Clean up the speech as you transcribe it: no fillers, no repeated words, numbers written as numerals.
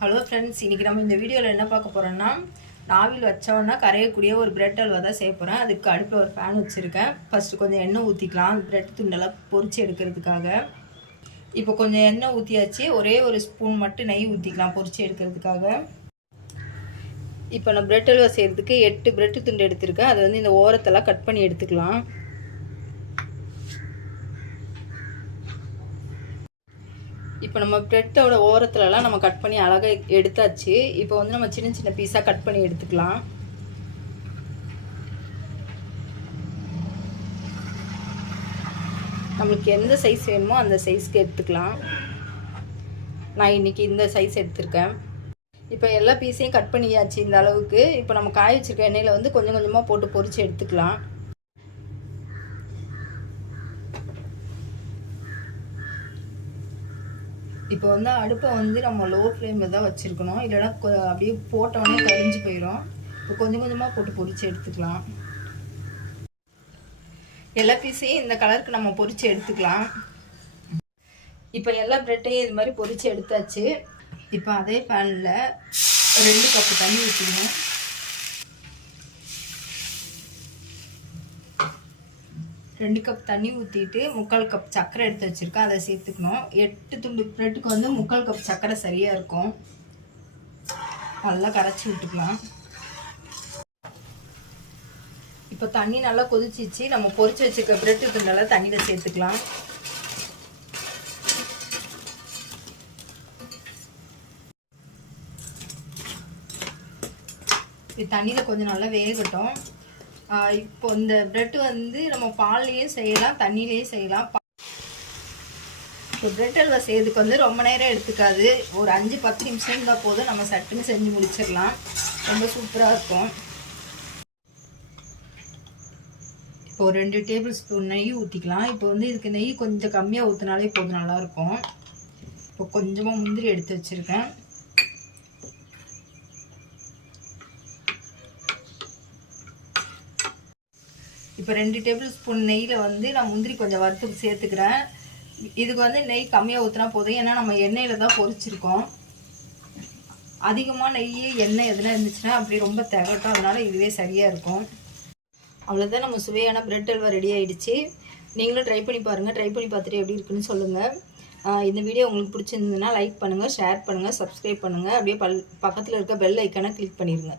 Hello friends, இன்றைக்கி நம்ம இந்த வீடியோவில் என்ன பார்க்க போகிறோன்னா, நாவில் வச்சோன்னா கரையக்கூடிய ஒரு பிரெட் அல்வா தான் செய்ய போகிறேன். அதுக்கு அடுப்பில் ஒரு பேன் வச்சுருக்கேன். ஃபஸ்ட்டு கொஞ்சம் எண்ணெய் ஊற்றிக்கலாம், பிரெட் துண்டெல்லாம் பொரிச்சு எடுக்கிறதுக்காக. இப்போ கொஞ்சம் எண்ணெய் ஊற்றியாச்சு, ஒரே ஒரு ஸ்பூன் மட்டும் நெய் ஊற்றிக்கலாம் பொரிச்சு எடுக்கிறதுக்காக. இப்போ நான் பிரெட் அல்வா செய்கிறதுக்கு 8 பிரெட் துண்டு எடுத்திருக்கேன். அதை வந்து இந்த ஓரத்தெல்லாம் கட் பண்ணி எடுத்துக்கலாம். இப்போ நம்ம பிரெட்டோட ஓரத்துலலாம் நம்ம கட் பண்ணி அழகாக எடுத்தாச்சு. இப்போ வந்து நம்ம சின்ன சின்ன பீஸாக கட் பண்ணி எடுத்துக்கலாம். நம்மளுக்கு எந்த சைஸ் வேணுமோ அந்த சைஸ்க்கு எடுத்துக்கலாம். நான் இன்றைக்கி இந்த சைஸ் எடுத்திருக்கேன். இப்போ எல்லா பீஸையும் கட் பண்ணியாச்சு இந்த அளவுக்கு. இப்போ நம்ம காய வச்சுருக்க எண்ணெயில் வந்து கொஞ்சம் கொஞ்சமாக போட்டு பொரித்து எடுத்துக்கலாம். இப்போ வந்து அடுப்பை வந்து நம்ம லோ ஃப்ளேமில் தான் வச்சுருக்கணும், இல்லைனா அப்படியே போட்டோடனே கரிஞ்சு போயிடும். இப்போ கொஞ்சம் கொஞ்சமாக போட்டு பொரித்து எடுத்துக்கலாம். எல்லா பீஸையும் இந்த கலருக்கு நம்ம பொரித்து எடுத்துக்கலாம். இப்போ எல்லா பிரெட்டையும் இது மாதிரி பொரித்து எடுத்தாச்சு. இப்போ அதே பேனில் 2 கப்பு தண்ணி ஊற்றிக்கணும். 2 கப் தண்ணி ஊற்றிட்டு 3/4 கப் சர்க்கரை எடுத்து வச்சுருக்கேன், அதை சேர்த்துக்கணும். 8 துண்டு பிரெட்டுக்கு வந்து 3/4 கப் சர்க்கரை சரியாக இருக்கும். நல்லா கரைச்சி விட்டுக்கலாம். இப்போ தண்ணி நல்லா கொதிச்சிச்சு. நம்ம பொரிச்சு வச்சுருக்க பிரெட்டு துண்டெல்லாம் தண்ணியில் சேர்த்துக்கலாம். இது தண்ணியில் கொஞ்சம் நல்லா வேகட்டும். இப்போ இந்த பிரெட்டு வந்து நம்ம பால்லையும் செய்யலாம், தண்ணியிலையும் செய்யலாம். இப்போ பிரெட் அல்வா செய்யறதுக்கு வந்து ரொம்ப நேரம் எடுத்துக்காது, ஒரு 5-10 நிமிஷம் இருந்தால் போதும். நம்ம சட்டுன்னு செஞ்சு முடிச்சிடலாம். ரொம்ப சூப்பராக இருக்கும். இப்போ 2 டேபிள் ஸ்பூன் நெய் ஊற்றிக்கலாம். இப்போ வந்து இதுக்கு நெய் கொஞ்சம் கம்மியாக ஊற்றினாலே போதும், நல்லாயிருக்கும். இப்போ கொஞ்சமாக முந்திரி எடுத்து வச்சுருக்கேன். இப்போ 2 டேபிள் ஸ்பூன் நெய்யில் வந்து நான் முந்திரி கொஞ்சம் வறுத்து சேர்த்துக்கிறேன். இதுக்கு வந்து நெய் கம்மியாக ஊற்றினா போதும், ஏன்னா நம்ம எண்ணெயில் தான் பொரிச்சிருக்கோம். அதிகமாக நெய் எண்ணெய் எதுனா இருந்துச்சுன்னா அப்படி ரொம்ப திகட்டும், அதனால் இதுவே சரியாக இருக்கும். அவ்வளோதான், நம்ம சுவையான பிரெட் அல்வா ரெடி ஆகிடுச்சு. நீங்களும் ட்ரை பண்ணி பாருங்கள். ட்ரை பண்ணி பார்த்துட்டு எப்படி இருக்குன்னு சொல்லுங்கள். இந்த வீடியோ உங்களுக்கு பிடிச்சிருந்ததுன்னா லைக் பண்ணுங்கள், ஷேர் பண்ணுங்கள், சப்ஸ்கிரைப் பண்ணுங்கள். அப்படியே பக்கத்தில் இருக்க பெல் ஐக்கானை கிளிக் பண்ணிடுங்க.